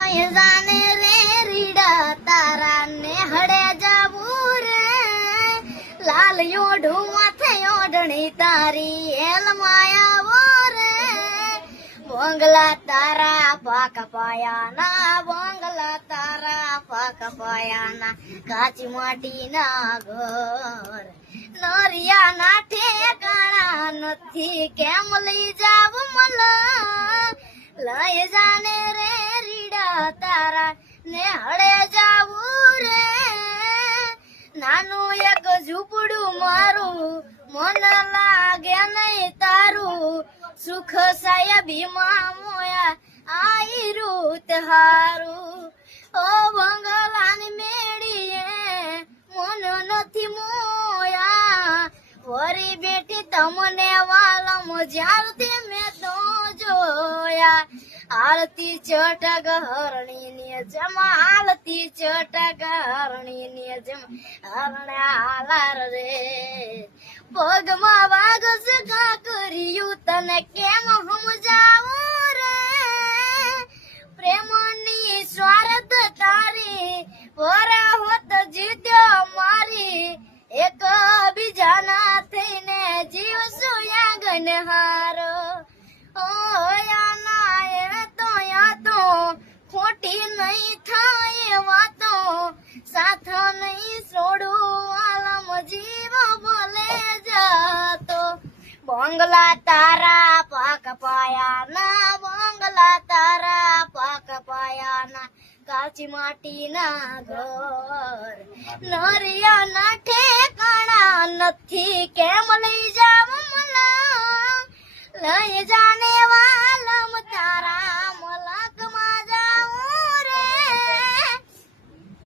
જાને રે રીડા તારા ને હડે જાવું રે લાલ યોઢું માથે ઓઢણી તારી એલ માયાવો રે બોંગલા તારા પાક પાયાના બોંગલા તારા પાક પાયાના કાચી માટીના ઘર નરિયા ના ઠેકાણા નથી કેમ લઈ જાવ મલા લઈ જાને રે રીડા તારા ને હળે જાવું રે નાનું એક ઝૂંપડું મારું મન લાગે નહીં તારું સુખ સાહેબીમાં મોયા આઈ રૂત હારું ઓ બંગલાની મેળીએ મન નથી મોયા વરી બેટી તમને વાલમ જ્યારથી મેં તો જોયા આરતી ચટક હરણી ની જમ આરતી ચટક હરણી ની જમ હરણા હાલાર રે પગમાં વાગ સગા કર્યું તને કેમ સમજાવું રે પ્રેમની સ્વાર્થ તારી વરા હોત જીત્યો મારી એક બીજાના થઈને જીવશું યાગન હારો તો ખોટી નહીં થાય વાતો સાથ નહીં છોડું આલમ જીવ બોલે જતો બંગલા તારા પાક પાયાના બંગલા તારા પાક પાયાના કાચી માટીના ઘર નરિયા ના ઠેકાણા નથી કેમ લઈ જાવ મલા લઈ જાને વાલમ તારા મલા